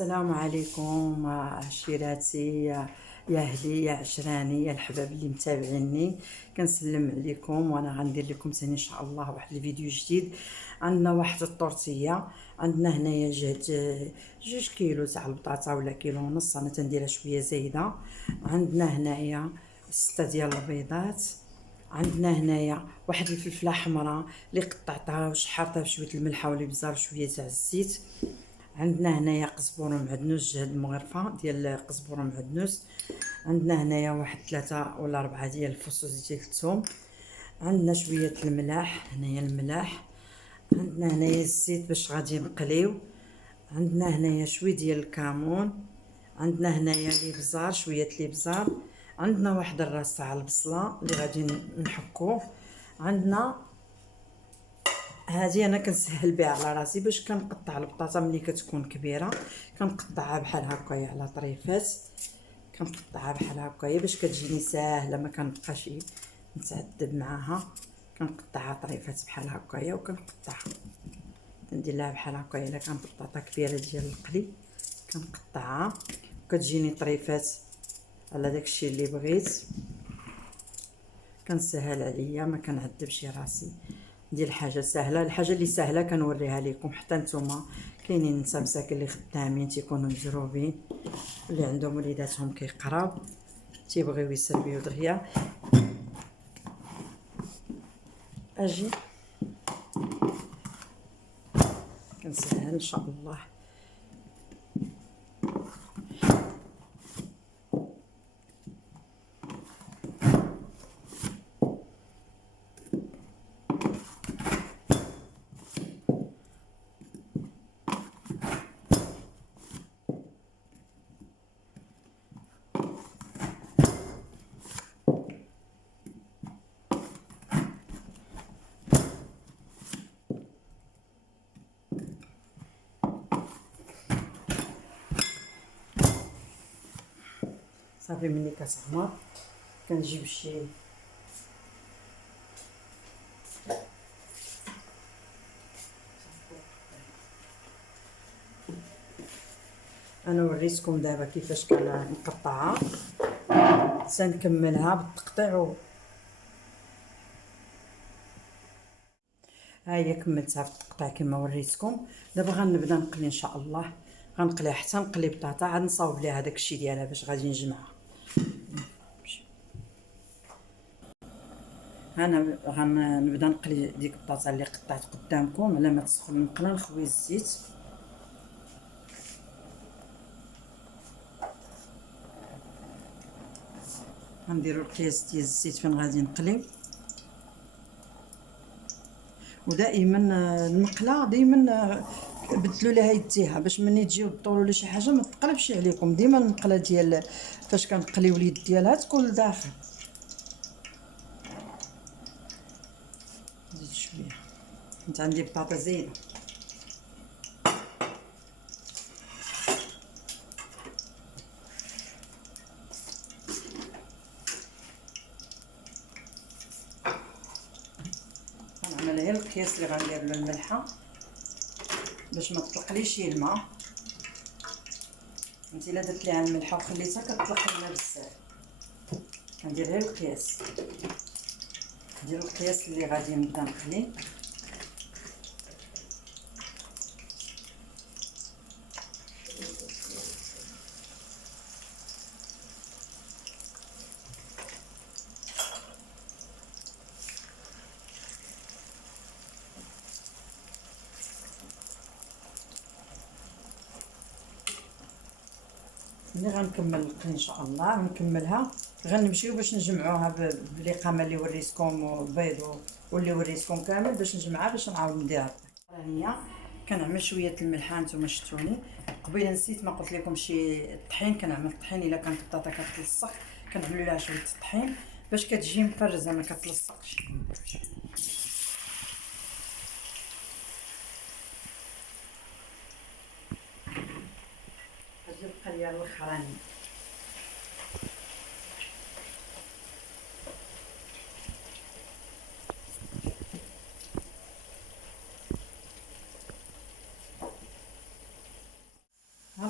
السلام عليكم عشيراتي، يا اهلي، يا عشراني، يا الحباب اللي متابعيني. كنسلم عليكم وانا غندير لكم ثاني ان شاء الله واحد الفيديو جديد. عندنا واحد الطورتيه، عندنا هنايا جوج كيلو تاع البطاطا ولا كيلو ونص، انا تنديرها شويه زايده. عندنا هنايا 6 ديال البيضات. عندنا هنايا واحد الفلفله حمراء اللي قطعتها وشحرتها بشويه الملحه والابزار وشويه تاع الزيت. عندنا هنايا قزبور ومعدنوس، جهد مغرفه ديال قزبور ومعدنوس. عندنا هنايا واحد 3 ولا 4 ديال الفصوص ديال الثوم. عندنا شويه الملاح، هنايا الملاح. عندنا هنايا الزيت باش غادي نقليو. عندنا هنايا شويه ديال الكمون. عندنا هنايا الابزار، شويه الابزار. عندنا واحد الراس تاع البصله اللي غادي نحكوه. عندنا هذه انا كنسهل بها على راسي باش كنقطع البطاطا ملي كتكون كبيره، كنقطعها بحال هكايا على طريفات. كنقطعها بحال هكايا باش كتجيني ساهله، ما كنبقاش نتعذب معاها. كنقطعها طريفات بحال هكايا وكنقطعها، ندير لها بحال هكايا. الا كانت بطاطا كبيره ديال القلي كنقطعها وكتجيني طريفات على داكشي اللي بغيت. كنسهل عليا، ما كنعذبش راسي، ندير الحاجه سهله. الحاجه اللي سهله كنوريها لكم، حتى نتوما كاينين النساء مساكن اللي خدامين تيكونوا مجروبين، اللي عندهم وليداتهم كيقراو تيبغيو يسربيو دغيا. اجي كنسهل ان شاء الله. صافي ملي كتحمر كنجيب شي انا وريتكم دابا كيفاش كنقطعها، سنكملها بالتقطيع. ها هي كملتها بالتقطيع كما وريتكم. دابا غنبدا نقلي ان شاء الله، غنقليها حتى نقلي بطاطا، عاد نصاوب ليها داكشي ديالها باش غادي نجمعها. انا غنبدا نقلي ديك البطاطا اللي قطعت قدامكم. على ما تسخن المقله نخوي الزيت. غنديروا القياس ديال الزيت فين غادي نقلي. ودائما المقله دائما بدلوا لها يديها باش ملي تجيو الدور ولا شي حاجه ما تقلبش عليكم. ديما المقله ديال فاش كنقليو اليد ديالها تكون لداخل. زيد شويه، كنت عندي بطاطا زايده. غنعمل غير القياس اللي غندير له الملحه باش ما تطلقليش الماء. انت الا درت ليها الملحه وخليتها كتطلق الماء بزاف. كندير غير القياس، ندير القياس اللي غادي نبدا نقلي. ملي غنكمل نقلي ان شاء الله ونكملها غنمشيو باش نجمعوها بالاقامه اللي وريتكم، البيض واللي وريتكم كامل باش نجمعها باش نعاود نديرها. هي كنعمل شويه الملحه، نتوما شفتوني قبيله نسيت ما قلت لكم شي الطحين. كنعمل الطحين الا كانت البطاطا كتلصق كنعملوا لها شويه الطحين باش كتجي مفرزه ما كتلصقش. هذه القليه الاخرانيه.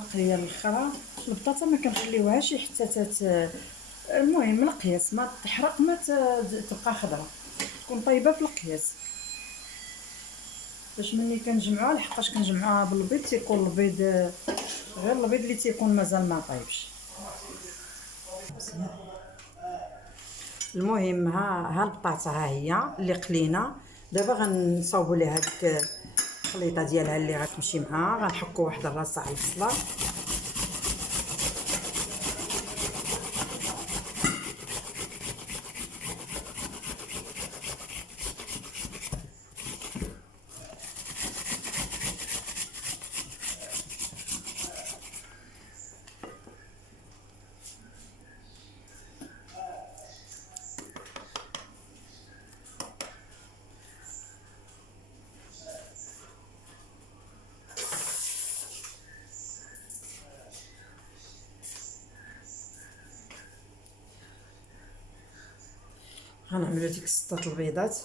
القليه الاخرى. البطاطا ما كنخليوهاش حتى المهم القياس ما تحرق ما تبقى خضره، تكون طيبه في القياس. باش ملي كنجمعوها لحقاش كنجمعوها بالبيض تيكون البيض غير البيض اللي تيكون مازال ما طايبش. المهم ها البطاطا ها هي اللي قلينا. دابا غنصاوبوا ليها هذيك الخليطه ديالها اللي غتمشي معها. غنحكوا واحد الراس على البصله، غنعملوا ديك 6 البيضات.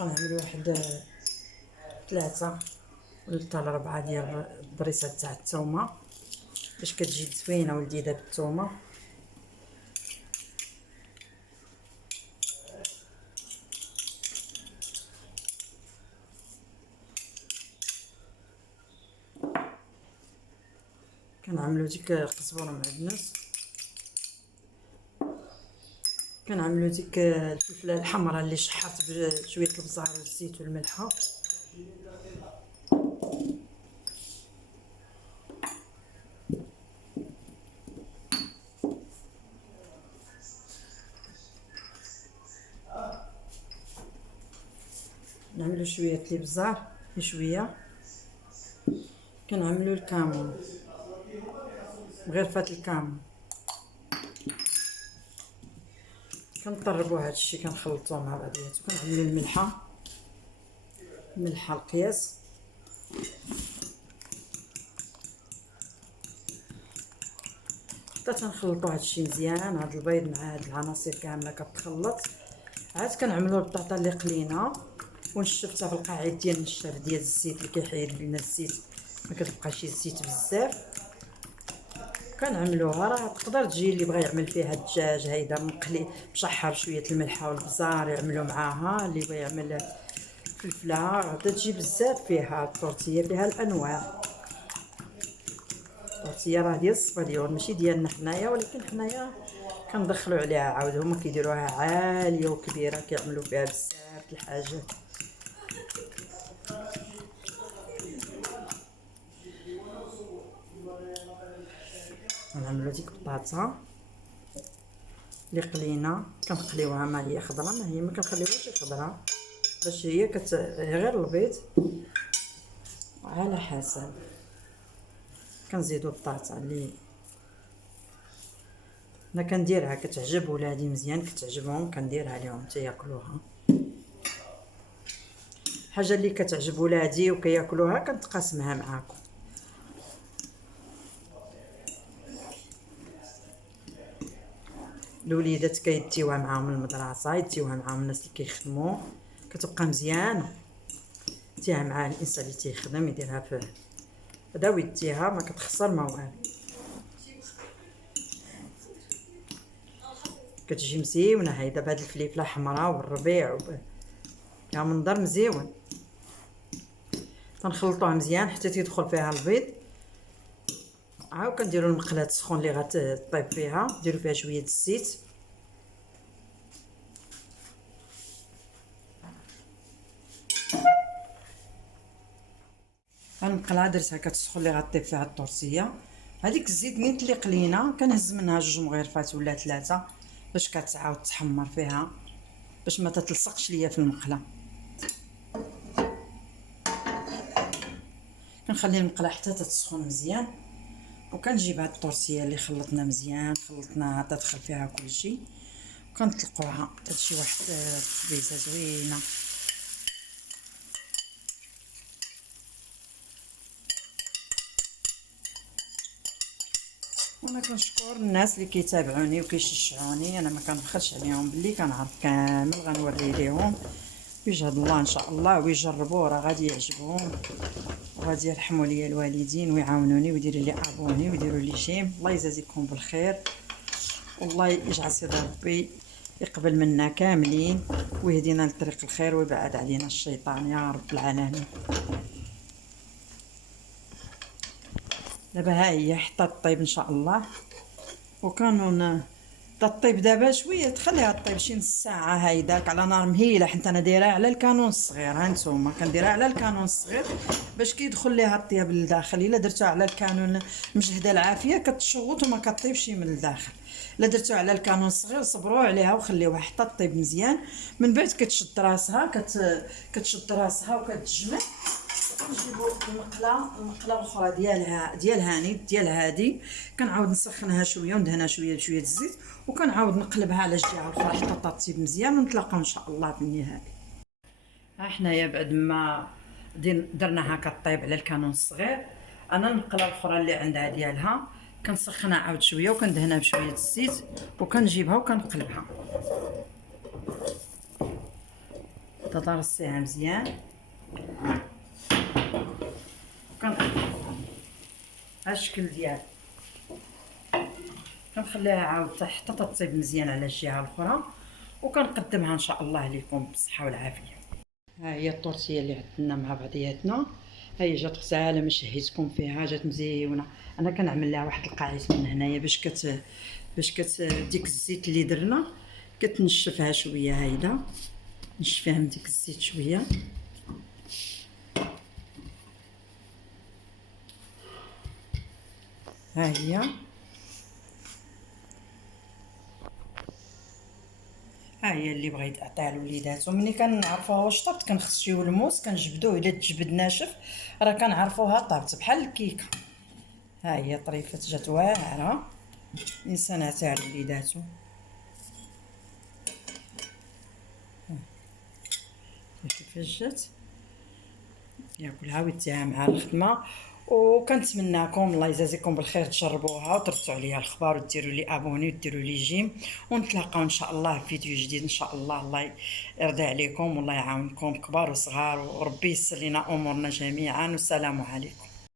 غنعملوا واحد 3 ولا 4 ديال البريصات تاع الثومه باش كتجي زوينه ولذيذه بالثومه. كنعملوا ديك القزبره معدنوس، كنعملوا ديك الفلفله الحمراء اللي شحرت بشويه البزار والزيت والملحه. نعملوا شويه الابزار شويه. كنعملوا الكمون بغرفه الكمون. كنطربوا هذا الشيء كنخلطوه مع بعضياتو. كنعملوا الملحه القياس. حتى تنخلطوا هذا الشيء مزيان. هذا البيض مع هاد العناصر كامله كتخلط. عاد كنعملوا البطاطا اللي قلينا ونشفتها في القاعد ديال النشاف ديال الزيت اللي كيحيد لنا الزيت، ما كتبقاش الزيت بزاف. كنعملوها راه تقدر تجي اللي بغى يعمل فيها الدجاج هيدا مقلي مشحر شويه الملحه والبزار يعملوا معاها. اللي بغى يعمل فلفله تجي بزاف فيها. الطورتيه فيها الانواع. الطورتيه راه ديال الصباديون ماشي ديالنا حنايا، ولكن حنايا كندخلوا عليها عاود هما كيديروها عاليه وكبيره كيعملوا فيها بزاف الحاجات. نعملوا ديك البطاطا اللي قلينا كنقليوها ما هي خضره، ما هي ما كنخليوهاش خضره باش هي غير البيض على حسب. كنزيدوا البطاطا اللي انا كنديرها كتعجب ولادي مزيان كتعجبهم كنديرها لهم حتى ياكلوها. حاجه اللي كتعجب ولادي وكياكلوها كنتقاسمها معاكم. الوليدات كيديوها معاهم المدرسه، يديوها معاهم الناس اللي كيخدموا، كتبقى مزيانه. يديها مع الانسان اللي تيخدم يديرها فيه بدا ويديها ما كتخسر ما والو. كتجي مزيونه هيدا بهاد الفليفله حمراء والربيع فيها منظر مزيون. تنخلطوها مزيان حتى تيدخل فيها البيض. هاو كنديروا المقله السخون اللي غتطيب فيها، نديروا فيها شويه الزيت. المقله درتها كتسخن اللي غطيب فيها الطورتيه. هذيك الزيت نيت اللي قلينا كنهز منها 2 مغرفات ولا 3 باش كتعاود تحمر فيها باش ما تتلصقش ليا في المقله. كنخلي المقله حتى تتسخن مزيان، وكنجيب هاد الطورتيه اللي خلطنا مزيان، خلطناها تدخل فيها كلشي، وكنطلقوها تجي واحد التخبيزه زوينه. وانا كنشكر الناس اللي كيتابعوني وكيشجعوني، انا ما كنبخلش عليهم باللي كنعرف كامل غنوري ليهم بجهد الله ان شاء الله، ويجربوا راه غادي يعجبهم وغادي يرحموا لي الوالدين ويعاونوني ويديروا لي ابوني ويديروا لي جيم. الله يجازيكم بالخير، والله يجعل سيدي ربي يقبل منا كاملين ويهدينا لطريق الخير ويبعد علينا الشيطان يا رب العالمين. دابا ها هي حتى طيب ان شاء الله، وكانون تطيب دابا شويه تخليها طيب شي نص ساعه هايداك على نار مهيله، حيت انا دايرها على الكانون الصغير. ها نتوما كنديرها على الكانون الصغير باش كيدخل ليها الطياب للداخل. الا درتوها على الكانون مجهده العافيه كتشوط وما كطيبش من الداخل. الا درتوها على الكانون الصغير صبروا عليها وخليوها حتى طيب مزيان، من بعد كتشد راسها كتشد راسها وكتجمع. كنجيبو المقله الاخرى ديال هادي كنعاود نسخنها شويه وندهنها شويه بشويه الزيت، وكنعاود نقلبها على الجهه الاخرى حتى تطيب مزيان، ونتلاقاو ان شاء الله في النهايه. ها حنايا بعد ما درناها كطيب على الكانون الصغير، انا المقله الاخرى اللي عندها ديالها كنسخنها عاود شويه وكندهنها بشويه الزيت وكنجيبها وكنقلبها تطرسيها مزيان. ها الشكل ديالها كنخليها عاود حتى تطيب مزيان على الجهه الاخرى، وكنقدمها ان شاء الله لكم بالصحه والعافيه. ها هي الطورتيه اللي عندنا مع بعضياتنا، ها هي جات غزاله ما شهيتكم فيها، جات مزيونه. انا كنعمل لها واحد القاعيت من هنايا باش ديك الزيت اللي درنا كتنشفها شويه. هايدا نشفيها من ديك الزيت شويه. ها هي اللي بغيت اعطيها لوليداتو. ملي كنعرفوها واش طابت كنخشيو الموس كنجبدوه، الا تجبد ناشف راه كنعرفوها طابت بحال الكيكه. ها هي طريفه جات واعره، الانسان عطيها لوليداتو. كيفاش جات ياكلها ويديها مع الخدمه. وكنتمناكم الله يجازيكم بالخير تجربوها وتردوا عليا الخبر وديروا لي ابوني وديروا لي جيم، ونتلاقاو ان شاء الله في فيديو جديد ان شاء الله. الله يرضي عليكم والله يعاونكم كبار وصغار، وربي يسر لنا امورنا جميعا، والسلام عليكم.